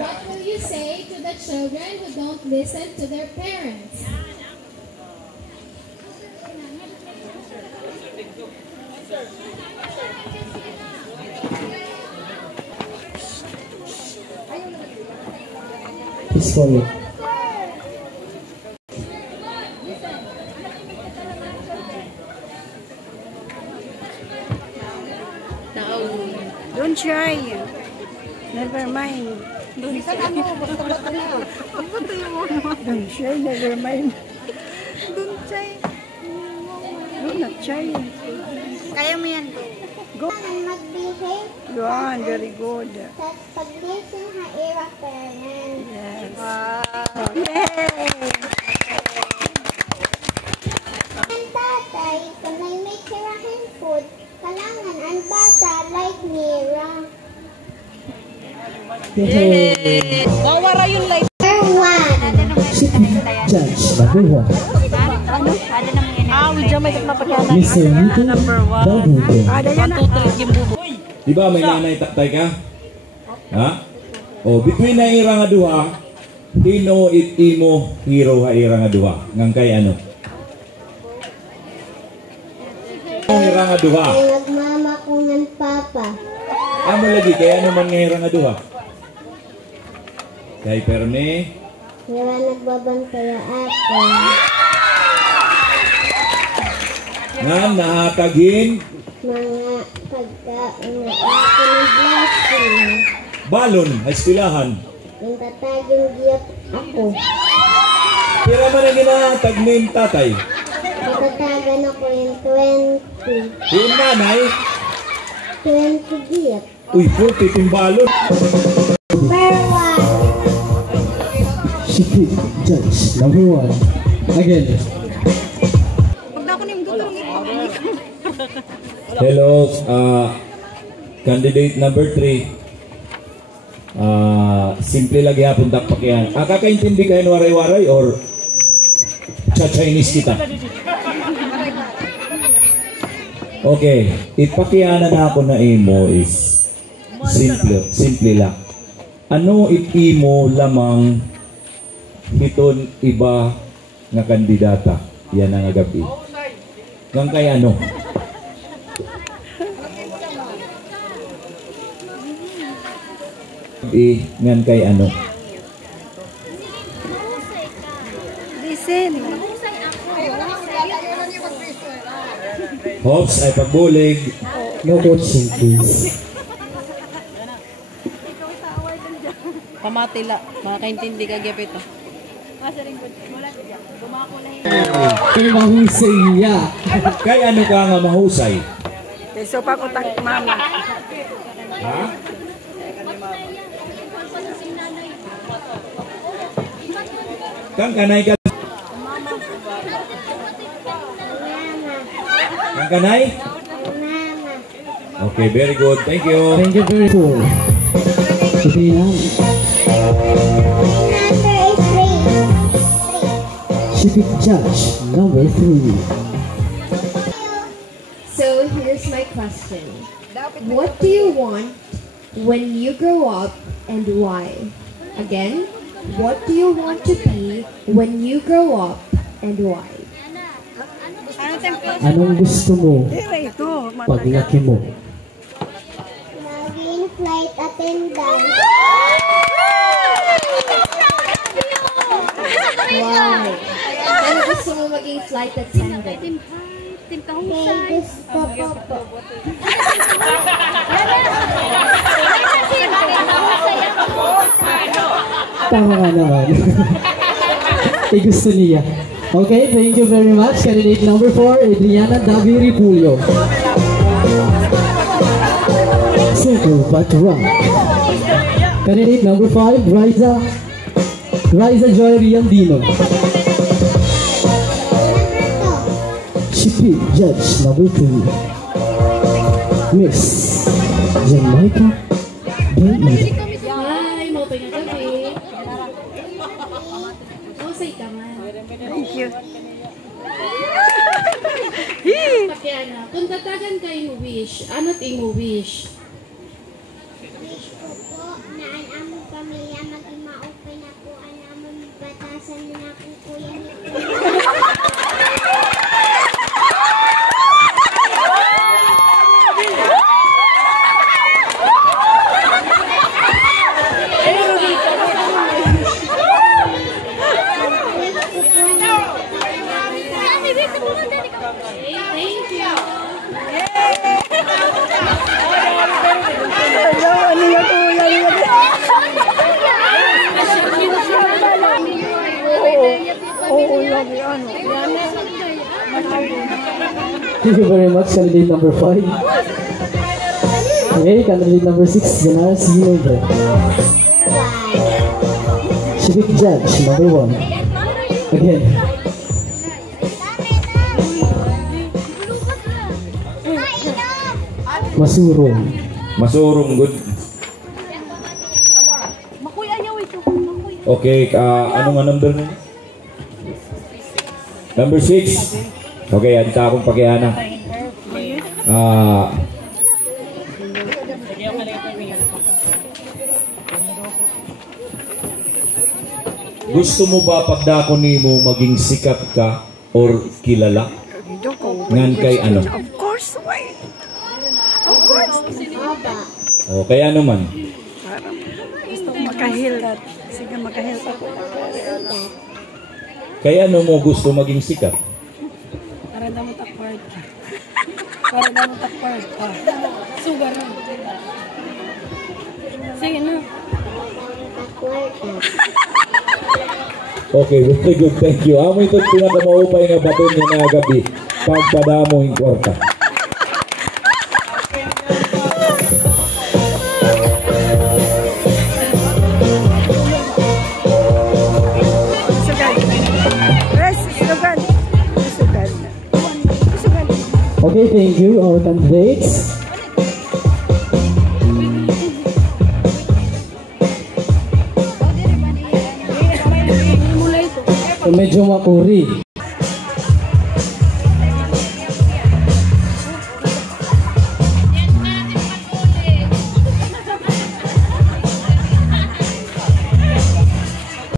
What will you say to the children who don't listen to their parents? Please follow. Don't try. Never mind. Don't try. Don't try. Never mind. Don't try. Do not try. Kaya mo yan. Go. Go on. Very good. Pag-listen ha ira parents. Yes. Wow. Yay! Ang tatay, kanay may kirahin food, kailangan ang bata like Mira. Yay! Wawara yung light. Judge number 1. Ano? Diyan may magpapagyanan. Mr. Nito, double game. Ada yan na. Di ba may nanay taktay ka? Ha? O, between na ira nga duha, hino it imo hero ha ira nga duha. Ngang kay ano? Ira nga duha. Ay nagmama ko ng papa. Amo lagi, kaya naman nga ira nga duha. Kay perme. Mira nagbabantaya ako. Nga nahatagin. Mga pagkaon na ako ng blessing. Balon, eskwelahan. Yung tatagin giyap ako. Kira man ang ginahatag ni tatay. Matatagan ako yung 20. Yung nanay. 20 giyap. Uy, 40 yung balon. Number 1. Shipit, Judge number 1. Again. Hello, candidate number 3. Simple lagi hapon takpakyan. Kakaintindi kayo ng waray-waray or cha-Chinese kita? Okay, ipakyanan na ako na imo is simple lang. Ano imo lamang hiton iba nga kandidata? Yan ang agabi. Ngang kay ano? Ngan kay ano? Listen. Hops ay pagbulig. No coaching, please. Pamatila. Makakaintindi ka gapito. Kay mahusay niya. Kay ano ka nga mahusay? So pa ko tak mama. Ha? Kang kanay ka. Kang kanay? Mama. Okay, very good. Thank you. Thank you very much. Sabihan. Number 3. Shipit, Judge number 3. So here's my question. What do you want when you grow up and why? Again, what do you want to be when you grow up and why? Anong gusto mo Ito. paglaki mo? Maging flight attendant. Why? Ano gusto mo maging flight attendant? Kay gusto ko po. Tama nga naman. Gusto niya. Okay, thank you very much. Candidate number 4, Adriana Daviri Pulio. Circle but run. Candidate number 5, Riza Joy Riandino. Shipit, Judge number 2, Miss Jamaica Bailey. Hi, mautoy nga gabi. Kausay ka man. Thank you. Pakyan. Diana, kung tatagan ka imo wish, ano't imo wish? Wish ko po na ang among pamilya maging ma-open na po ang among batasan na akong kuya ni Thank you. Hello, ano yung kuya niya? Oo, lagi ano. Thank you very much, candidate number 5. Okay, candidate number 6, Janara Silva. Civic Judge, number 1. Again. Masurong. Masurong, good. Okay, ano nga number na? Number 6. Okay, anta akong pakiana. Gusto mo ba pagdako nimo maging sikat ka or kilala? Ngan kay ano? Of course, why? Of course. O, kaya naman. Parang gusto ko makahil at sige makahil ako. Kaya ano mo gusto maging sikat? Para daw mo takward. Para daw mo takward. Sugar na. Sige na. Okay, very good. Thank you. Amo ito pinakamaupay nga baton niya na gabi. Pagpadamo yung kwarta. Sugar. Yes, sugar. Sugar. Sugar. Okay, thank you, our candidates. Medyo makuri.